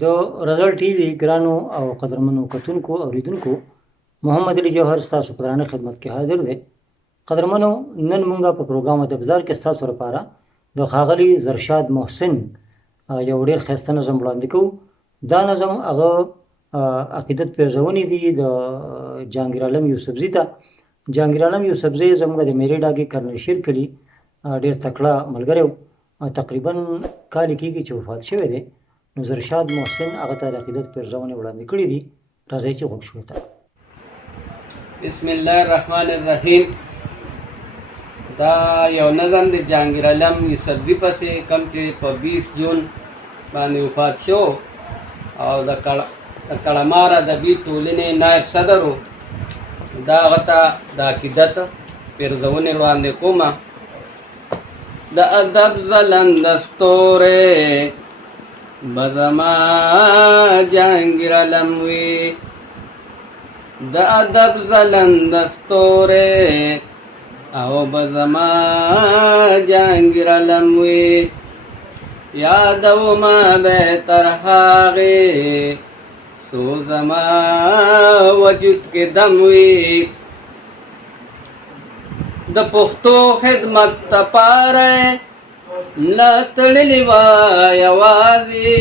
د رزلټ ټي وي ګرانو او قدرمنو کتونکو اوریدونکو محمد علي جوهر ستاسو په درانه خدمت کې حاضر دی. قدرمنو، نن مونږ په پروګرام د بازار کې ستاسو لپاره د ښاغلي زرشاد محسن یو ډېر ښایسته نظم وړاندې کوو. دا نظم هغه عقیدت پېرزونې دي د جهانګیر عالم یوسفزي ته. جهانګیر عالم یوسفزي زموږ د میرې ډاګې کرنل شیر کلي ډېر تکړه ملګری و. تقریبا کال کېږي چې وفات شوی دی. نو زرشاد محسن هغه ته د عقیدت پېرزونې وړاندې کړي دي. راځئ چې غوږ شو ته. بسم الله الرحمن الرحیم. دا یو نظم د جهانګیر عالم یوسفزي پسې کوم چې په 20 جون باندې وفات شو او د کړمار ادبي ټولنې نایب صدر و. دا هغه ته د عقیدت پېرزونې وړاندې کومه. د ادب ځلنده ستوری به زما جهانګیر عالم وي، د ادب ځلنده ستوری او به زما جهانګیر عالم وي. یادومه به تر هغې څو زما وجود کې دم وي. د پښتو خدمت لپاره ملا تړلې وه یوازې،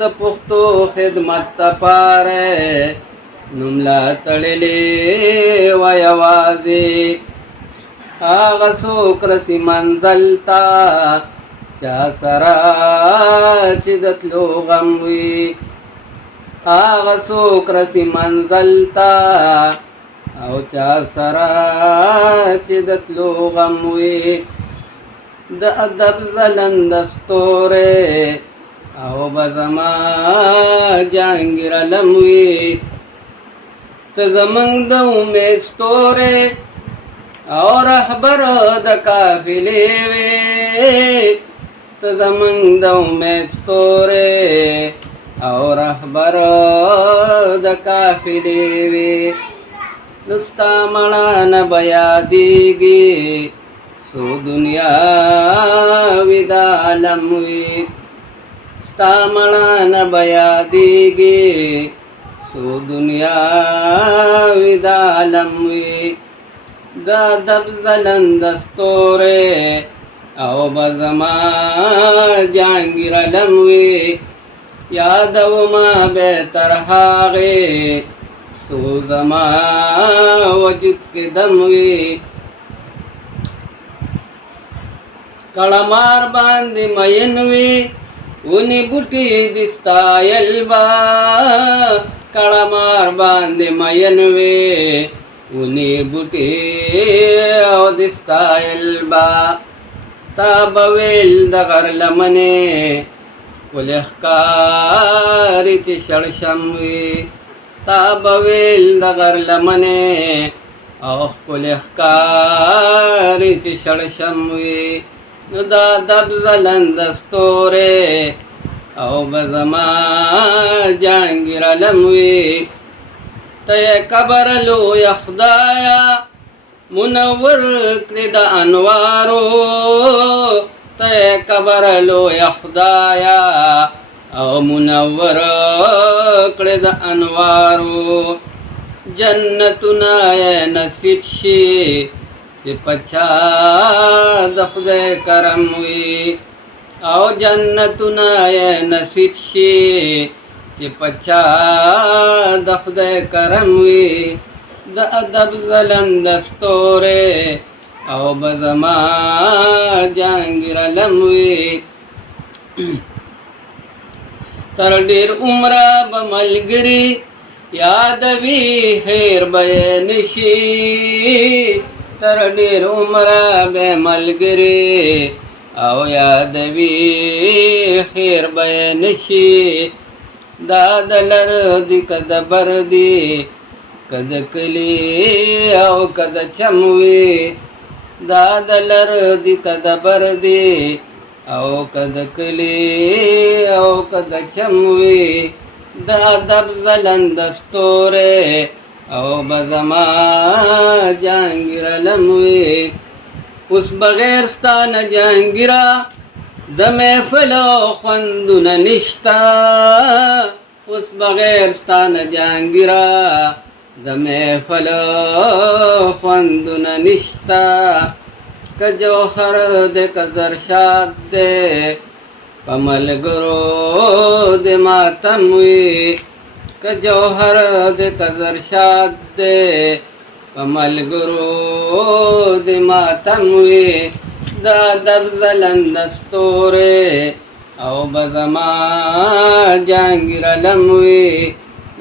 د پښتو خدمت لپاره ملا تړلې وه یوازې. هغه څوک رسي منزل ته چا سره چې د تلو غم وي، هغه څوک رسي منزل ته او چا سره چې د تلو غم وي. د ادب ځلنده ستوری او به زما جهانګیر عالم وي. ته زموږ د امید ستوری او رهبر د قافلې وې، ته زموږ د امید ستوری او رهبر د قافلې وې. نو ستا مړه نه به یادېږي څو دنیا وي د عالم وي، ستا مړه نه به یادېږي څو دنیا وي د عالم وي. د ادب ځلنده ستوری او به زما جهانګیر عالم وي. یادومه به تر هغې څو زما وجود کې دم وي. کړمار باندې مین وي ونې بوټي د ستایل به، کړمار باندې مین وي ونې بوټي او د ستایل به. تا به ویل د غر لمنې ښکلې ښکاري چې شړشم وي، تا به ویل د غر لمنې او ښکلې ښکاري چې شړشم وي. نو د ادب ځلنده ستوری او به زما جهانګیر عالم وي. ته یې قبر لویه خدایه منور کړې د انوارو، ته یې قبر لویه خدایه او منور کړې د انوارو. جنتونه یې نصیب شي چې پچا د خدای کرم وي، او جنتونه یې نصیب شي چې پچا د خدای کرم وي. د ادب ځلنده ستوری او به زما جهانګیر عالم وي. تر ډېر عمره به ملګري یادوي هیر به یې نشي، تر ډېر عمره به ملګري او یادوي هیر به یې نشي. دا د لر دي که د بر دي که د کلي او که د چم وي، دا د لر دي که د بر دي او که د کلي او که د چم وي. د ادب ځلنده ستوری او به زما جهانګیر عالم وي. اوس بغیر ستا نه جهانګیره दमे फलो खंदुन निश्ता उस बगैर स्थान जांगिरा दमे फलो खंदुन निश्ता कजोहर दे कजरशाद दे कमल गुरो दे मातमुई कजोहर दे कजरशाद दे कमल गुरो दे मातमुई दादब जलंदस्तोरे औ बजमा जांगिर लमुई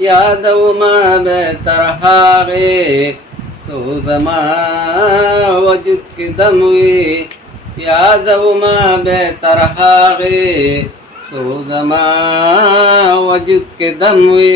यादव मा बेतरहागे सोजमा वजुद के दमुई यादव मा बेतरहागे सोजमा वजुद के दमुई